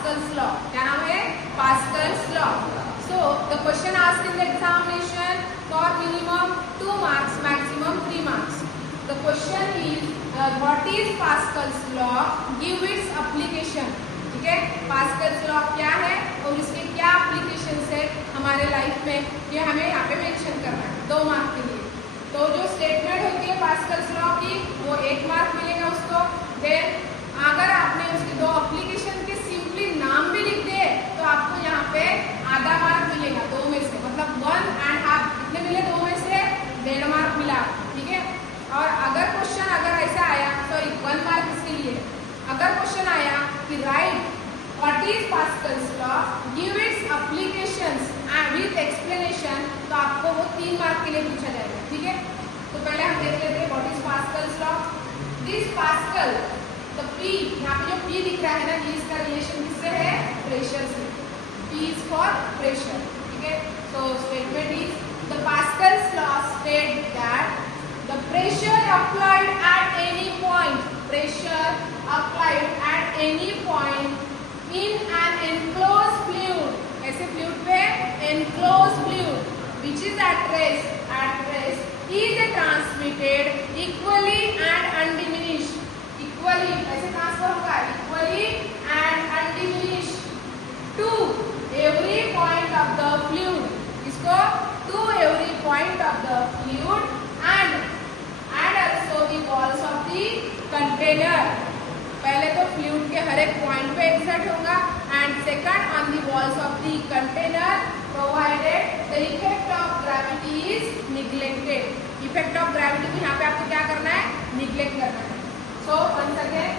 Pascal's law. क्या नाम है? Pascal's law. So the question asked in the examination for minimum 2 marks, maximum 3 marks. The question is what is Pascal's law? Give its application. ठीक है, Pascal's law क्या है और इसके क्या applications है हमारे लाइफ में, ये हमें यहाँ पे मेंशन करना है 2 मार्क के लिए. तो जो स्टेटमेंट होती है Pascal's law की वो 1 मार्क मिलेगा उसको. देन अगर आपने उसके 2 एप्लीकेशन के सिंपली नाम भी लिख दिए तो आपको यहाँ पे आधा मार्क मिलेगा 2 में से, मतलब 1.5. कितने मिले? 2 में से 1.5 मार्क मिला. ठीक है, और अगर क्वेश्चन ऐसा आया, सॉरी 1 मार्क इसके लिए, अगर क्वेश्चन आया कि right what is Pascal's law, give its applications and with explanation, तो आपको वो 3 मार्क के लिए पूछा जाएगा. ठीक है, तो पहले हम देख लेते हैं what is Pascal's law. This Pascal, तो P, यहाँ पे जो P दिख रहा है ना, ये इसका रिलेशन किससे है? प्रेशर से. P is for pressure. ठीक है, तो statement is the Pascal's law state that the pressure applied at any point, pressure applied at any point in an enclosed fluid, ऐसे fluid पे enclosed fluid which is at rest is transmitted equally and undiminished. equally ऐसे transfer होगा equally and undiminished to every point of the fluid, इसको to every point of the fluid and also the walls of the container. पहले तो fluid के हर एक point पे exert होगा and second on the walls of the container provided the effect of gravity is neglected. Effect of gravity को यहाँ पे आपको क्या करना है? निग्लेक्ट करना है. So once again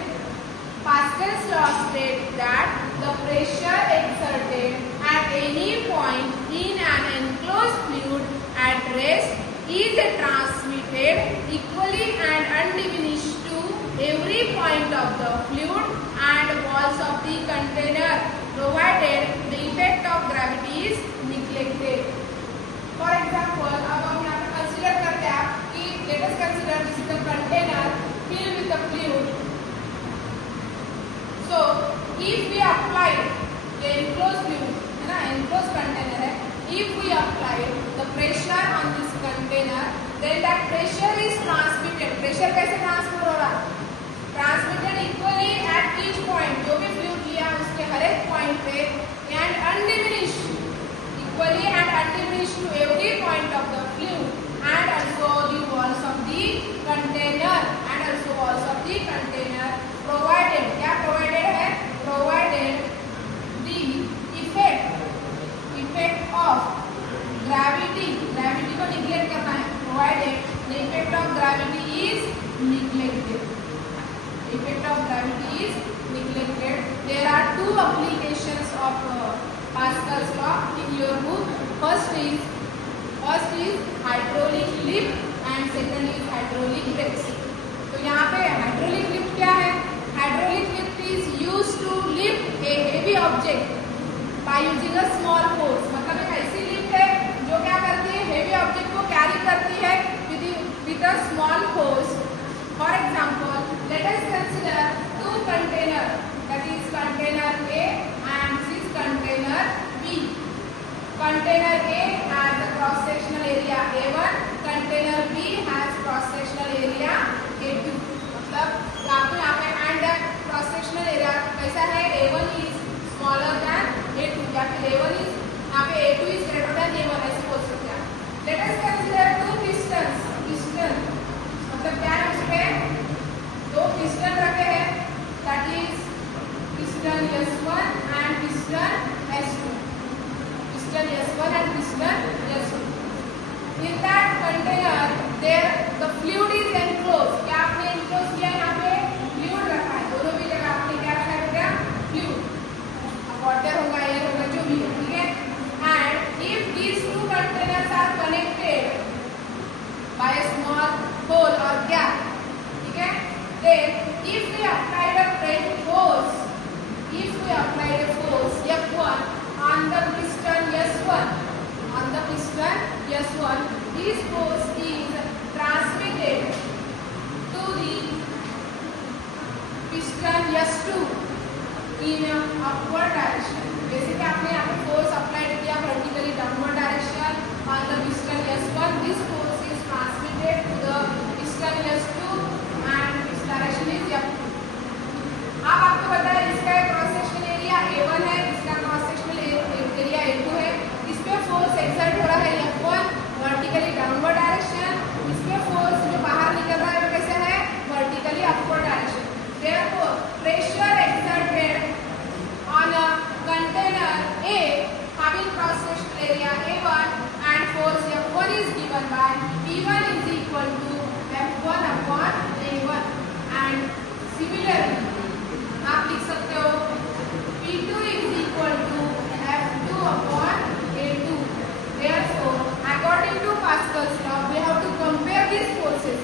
Pascal's law states that the pressure exerted at any point in an enclosed fluid at rest is transmitted equally and undiminished to every point of the fluid and walls of the container provided the effect of gravity is neglected. For example, अब हम यहाँ पे consider करते हैं कि let us consider this is the container filled with the fluid. So if we apply the enclosed fluid, है ना, enclosed container है, if we apply the pressure on this container, then that pressure is transmitted. Pressure कैसे transfer हो रहा? Transmitted equally at each point. जो भी fluid लिया उसके हर एक point पे and undiminished, equally and undiminished to every point of the fluid and also the walls of the container and also walls of the container provided. क्या provided है? Provided the effect of gravity. Gravity को neglect करना है. Provided the effect of gravity is neglected. Effect of gravity is neglected. There are 2 applications of Pascal's law in your book. First is hydraulic lift and second is hydraulic brakes. तो यहाँ पे hydraulic lift क्या है? Hydraulic lift is used to lift a heavy object by using a small force. मतलब एक ऐसी lift है जो क्या करती है? हेवी ऑब्जेक्ट को कैरी करती है with a small force. For example, let us consider 2 containers, that is container A and this container B. Container A has a cross sectional area A1, container B has cross sectional area A2. मतलब आपको यहाँ पे and cross sectional area कैसा है? A1 is smaller than A2 या फिर A1 is यहाँ पे A2 is greater than A1 ऐसे बोल सकते हैं. Let us consider 2 pistons. Piston मतलब क्या है? उसमें 2 piston रखे हैं, that is piston S1 and piston S2. Piston S1 and piston S2. In that container, there the fluid is enclosed. क्या आपने enclosed किया? यहाँ पे fluid रखा है. दोनों भी जगह आपने क्या रखा है बेटा? Fluid. Water होगा, air होगा, जो भी है, ठीक है? And if these 2 containers are connected by a small hole or gap, ठीक है? Then if we applied a force F1 on the piston S1, this force is transmitted to the piston S2. in upward direction. जैसे कि आपने यहाँ पे force applied किया vertically downward direction on the piston S1. This force is transmitted to the piston S2 and its direction is F2. अब आपको पता है इसका क्रॉस सेक्शनल एरिया A1 है, इसका क्रॉस सेक्शनल एरिया A2 है. इस पे फोर्स एक्सर्ट हो रहा है F1 वर्टिकली डाउनवर्ड डायरेक्शन. इस पे फोर्स जो बाहर निकल रहा है वो कैसे है? Vertically upward direction. Therefore, pressure exerted on a container A having cross sectional area A1 and force F1 is given by P1 is equal to F1 upon A1 and similarly आप लिख सकते हो P2 is equal to F2 upon A2. Therefore, according to Pascal's law, we have to compare these forces,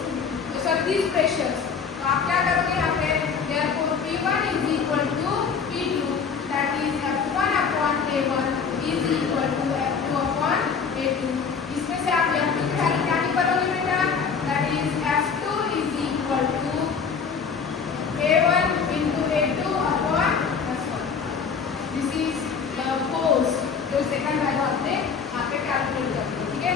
these pressures. तो आप क्या करोगे यहाँ पे? Therefore, P1 is equal to P2, that is F1 upon A1 is equal to F2 upon A2. इसमें से आप F2 की वैल्यू क्या निकालोगे बेटा? That is F2 is equal to A1 into A2 upon S1. This is the force जो second value आपने यहाँ पे कैलकुलेट कर दी. ठीक है?